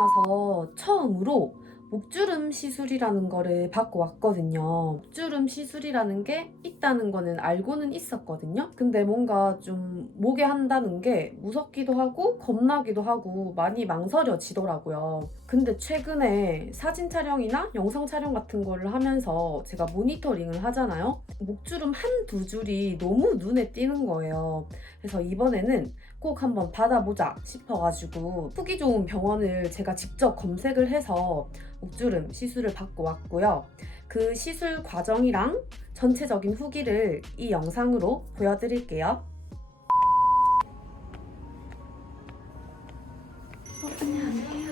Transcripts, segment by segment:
나서 처음으로 목주름 시술이라는 거를 받고 왔거든요. 목주름 시술이라는 게 있다는 거는 알고는 있었거든요. 근데 뭔가 좀 목에 한다는 게 무섭기도 하고 겁나기도 하고 많이 망설여지더라고요. 근데 최근에 사진 촬영이나 영상 촬영 같은 거를 하면서 제가 모니터링을 하잖아요. 목주름 한두 줄이 너무 눈에 띄는 거예요. 그래서 이번에는 꼭 한번 받아보자 싶어가지고 후기 좋은 병원을 제가 직접 검색을 해서 목주름 시술을 받고 왔고요. 그 시술 과정이랑 전체적인 후기를 이 영상으로 보여드릴게요. 안녕하세요.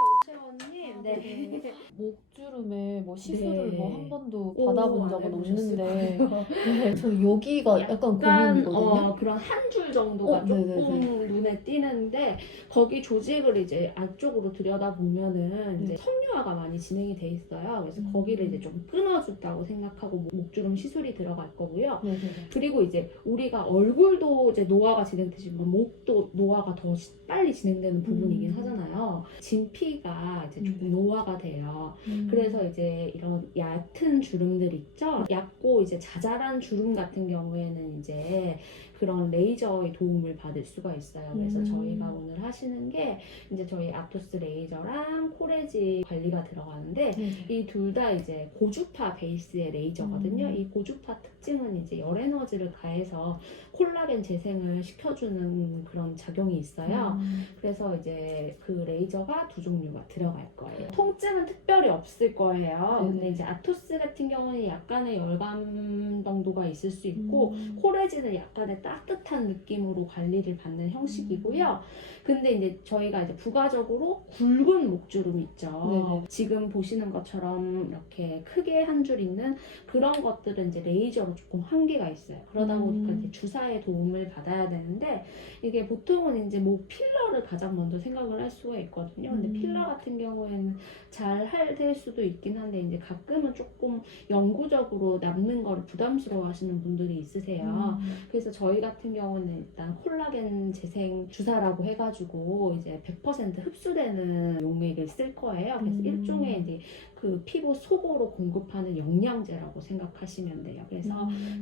옥채원님. 네. 목주름에 뭐 시술을 네. 뭐 한 번도 오, 받아본 안 적은 해보셨을 없는데 거예요. 네, 저 여기가 약간 고민이거든요. 그런 한 줄 정도가 조금 네네네. 눈에 띄는데 거기 조직을 이제 안쪽으로 들여다 보면은 네. 이제 섬유화가 많이 진행이 돼 있어요. 그래서 거기를 이제 좀 끊어준다고 생각하고 목주름 시술이 들어갈 거고요. 네네네. 그리고 이제 우리가 얼굴도 이제 노화가 진행되지만 목도 노화가 더 빨리 진행되는 부분이긴 하잖아요. 진피가 이제 조금 노화가 돼요. 그래서 이제 이런 얕은 주름들 있죠? 얕고 이제 자잘한 주름 같은 경우에는 이제 그런 레이저의 도움을 받을 수가 있어요. 그래서 저희가 오늘 하시는 게 이제 저희 아토스 레이저랑 코레지 관리가 들어가는데 이 둘 다 이제 고주파 베이스의 레이저거든요. 이 고주파 특징은 이제 열 에너지를 가해서 콜라겐 재생을 시켜주는 그런 작용이 있어요. 그래서 이제 그 레이저가 두 종류가 들어갈 거예요. 통증은 특별히 없을 거예요. 근데 이제 아토스 같은 경우는 약간의 열감 정도가 있을 수 있고 코레지는 약간의 따뜻한 느낌으로 관리를 받는 형식이고요. 근데 이제 저희가 이제 부가적으로 굵은 목주름 있죠. 지금 보시는 것처럼 이렇게 크게 한 줄 있는 그런 것들은 이제 레이저로 조금 한계가 있어요. 그러다 보니까 이제 주사의 도움을 받아야 되는데 이게 보통은 이제 목 필러를 가장 먼저 생각을 할 수가 있거든요. 근데 필러 같은 경우에는 잘 될 수도 있긴 한데 이제 가끔은 조금 영구적으로 남는 거를 부담스러워 하시는 분들이 있으세요. 그래서 저희 같은 경우는 일단 콜라겐 재생 주사라고 해가지고 이제 100% 흡수되는 용액을 쓸 거예요. 그래서 일종의 이제 그 피부 속으로 공급하는 영양제라고 생각하시면 돼요. 그래서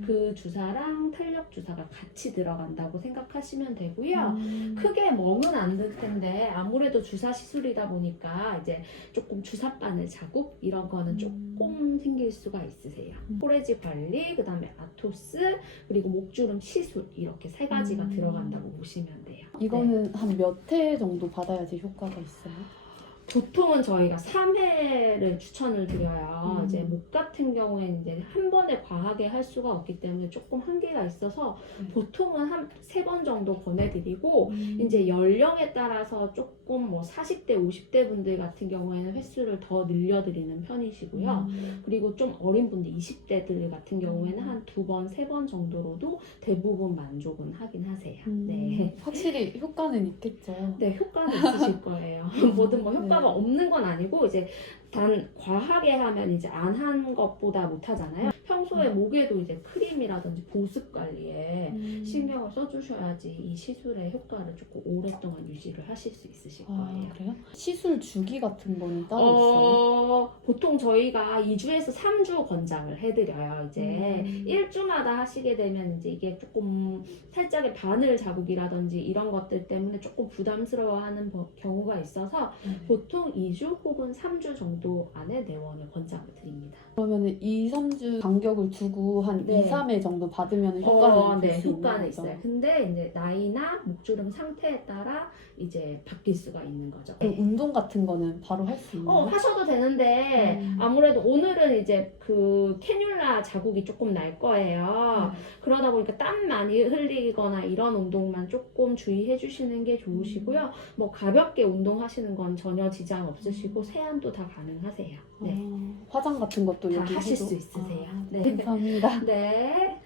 그 주사랑 탄력 주사가 같이 들어간다고 생각하시면 되고요. 크게 멍은 안 들 텐데 아무래도 주사 시술이다 보니까 이제 조금 주사바늘 자국 이런 거는 조금 생길 수가 있으세요. 코레지 관리, 그 다음에 아토스, 그리고 목주름 시술 이렇게 세 가지가 들어간다고 보시면 돼요. 이거는 한 몇 회 정도 받아야지 효과가 있어요? 보통은 저희가 3회를 추천을 드려요. 이제 목 같은 경우에는 이제 한 번에 과하게 할 수가 없기 때문에 조금 한계가 있어서 보통은 한 3번 정도 권해드리고 이제 연령에 따라서 조금 뭐 40대, 50대 분들 같은 경우에는 횟수를 더 늘려드리는 편이시고요. 그리고 좀 어린 분들, 20대들 같은 경우에는 한 2번, 3번 정도로도 대부분 만족은 하긴 하세요. 네. 확실히 효과는 있겠죠. 네, 효과는 있으실 거예요. 뭐든 뭐 효과가 없는 건 아니고 이제 단 과하게 하면 이제 안 한 것보다 못 하잖아요. 평소에 목에도 이제 크림이라든지 보습 관리에 신경을 써주셔야지 이 시술의 효과를 조금 오랫동안 유지를 하실 수 있으실 거예요. 그래요? 시술 주기 같은 거는 따로 있어요? 보통 저희가 2주에서 3주 권장을 해드려요. 이제 1주마다 하시게 되면 이제 이게 조금 살짝의 바늘 자국이라든지 이런 것들 때문에 조금 부담스러워하는 경우가 있어서 보통 2주 혹은 3주 정도 안에 내원을 권장을 드립니다. 그러면 2, 3주 간격을 두고 한 2, 3회 정도 받으면 효과는 네, 볼 수 있는 효과는 거죠? 있어요. 근데 이제 나이나 목주름 상태에 따라 이제 바뀔 수가 있는 거죠. 그럼 운동 같은 거는 바로 할 수 있나요? 하셔도 되는데 아무래도 오늘은 이제 그 캐뉼라 자국이 조금 날 거예요. 그러다 보니까 땀 많이 흘리거나 이런 운동만 조금 주의해 주시는 게 좋으시고요. 뭐 가볍게 운동하시는 건 전혀 지장 없으시고 세안도 다 가능하세요. 네. 화장 같은 것도 다 여기 하실 해도? 수 있으세요. 네. 감사합니다. 네.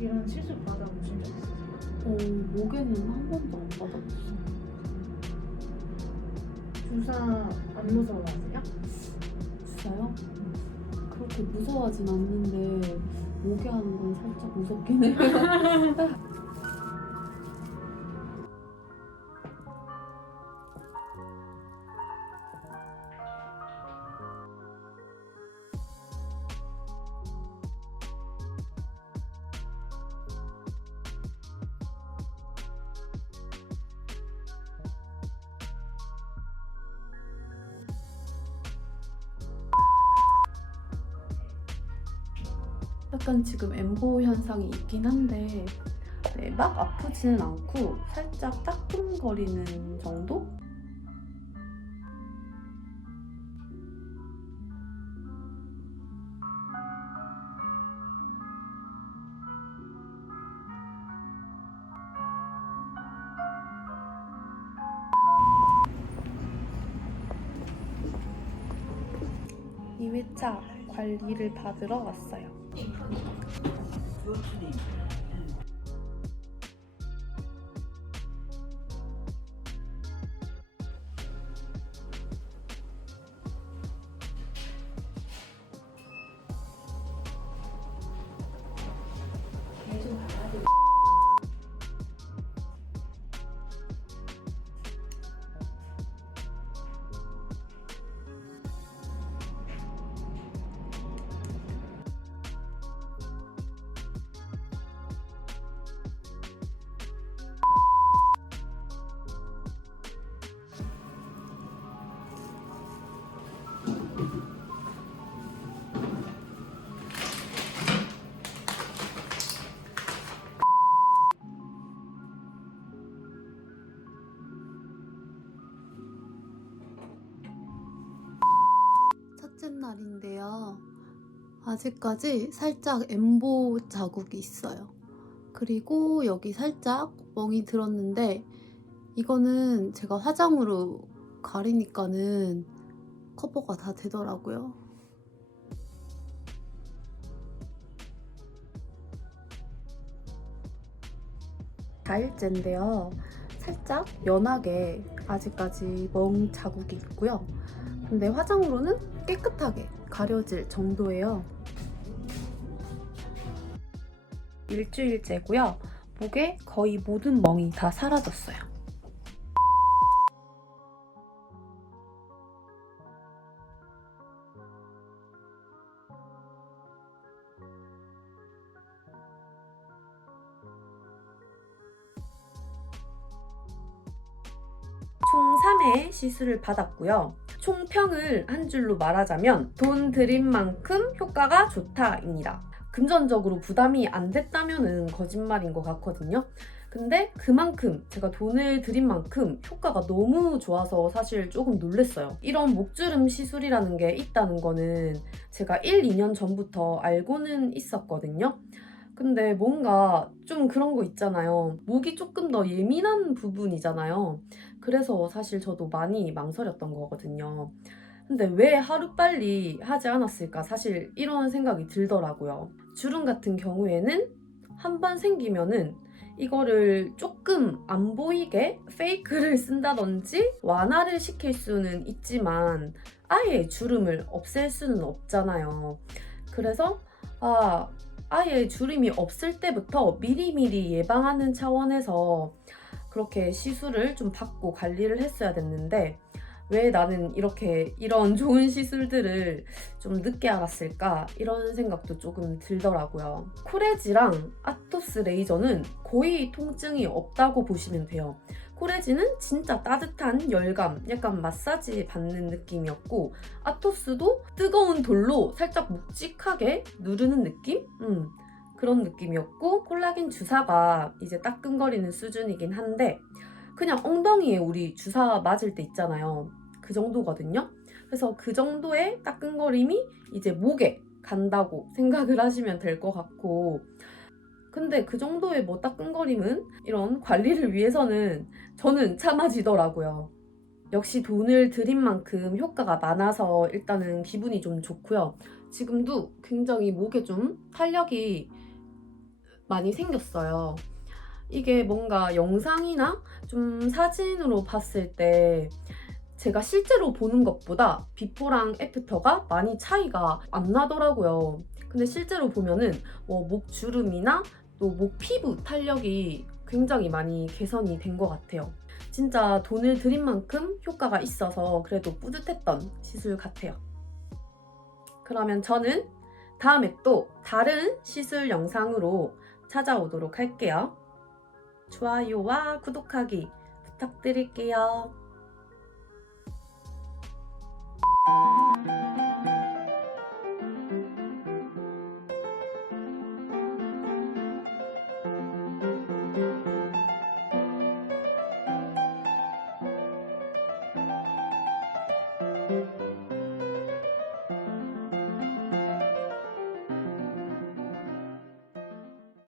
이런 시술 받아보신 적 있으세요? 목에는 한 번도 안 받아봤어요. 주사 안 무서워하세요? 주사요? 그렇게 무서워하진 않는데 목에 하는 건 살짝 무섭긴 해요. 약간 지금 엠보 현상이 있긴 한데 네, 막 아프지는 않고 살짝 따끔거리는 정도? 이 회차 관리를 받으러 왔어요. 첫째 날인데요. 아직까지 살짝 엠보 자국이 있어요. 그리고 여기 살짝 멍이 들었는데 이거는 제가 화장으로 가리니까는 커버가 다 되더라고요. 4일째인데요. 살짝 연하게 아직까지 멍 자국이 있고요. 근데 화장으로는 깨끗하게 가려질 정도예요. 일주일째고요. 목에 거의 모든 멍이 다 사라졌어요. 총 3회 시술을 받았고요. 총평을 한 줄로 말하자면 돈 들인 만큼 효과가 좋다입니다. 금전적으로 부담이 안 됐다면 거짓말인 것 같거든요. 근데 그만큼 제가 돈을 들인 만큼 효과가 너무 좋아서 사실 조금 놀랐어요. 이런 목주름 시술이라는 게 있다는 거는 제가 1, 2년 전부터 알고는 있었거든요. 근데 뭔가 좀 그런 거 있잖아요. 목이 조금 더 예민한 부분이잖아요. 그래서 사실 저도 많이 망설였던 거거든요. 근데 왜 하루빨리 하지 않았을까? 사실 이런 생각이 들더라고요. 주름 같은 경우에는 한 번 생기면은 이거를 조금 안 보이게 페이크를 쓴다든지 완화를 시킬 수는 있지만 아예 주름을 없앨 수는 없잖아요. 그래서 아예 주름이 없을 때부터 미리미리 예방하는 차원에서 그렇게 시술을 좀 받고 관리를 했어야 됐는데 왜 나는 이런 좋은 시술들을 좀 늦게 알았을까 이런 생각도 조금 들더라고요. 코레지랑 아토스 레이저는 거의 통증이 없다고 보시면 돼요. 코레지는 진짜 따뜻한 열감, 약간 마사지 받는 느낌이었고 아토스도 뜨거운 돌로 살짝 묵직하게 누르는 느낌? 그런 느낌이었고 콜라겐 주사가 이제 따끔거리는 수준이긴 한데 그냥 엉덩이에 우리 주사 맞을 때 있잖아요. 그 정도거든요. 그래서 그 정도의 따끔거림이 이제 목에 간다고 생각을 하시면 될 것 같고 근데 그 정도의 뭐 따끔거림은 이런 관리를 위해서는 저는 참아지더라고요. 역시 돈을 들인 만큼 효과가 많아서 일단은 기분이 좀 좋고요. 지금도 굉장히 목에 좀 탄력이 많이 생겼어요. 이게 뭔가 영상이나 좀 사진으로 봤을 때 제가 실제로 보는 것보다 비포랑 애프터가 많이 차이가 안 나더라고요. 근데 실제로 보면은 목 주름이나 또 목 피부 탄력이 굉장히 많이 개선이 된 것 같아요. 진짜 돈을 들인 만큼 효과가 있어서 그래도 뿌듯했던 시술 같아요. 그러면 저는 다음에 또 다른 시술 영상으로 찾아오도록 할게요. 좋아요와 구독하기 부탁드릴게요.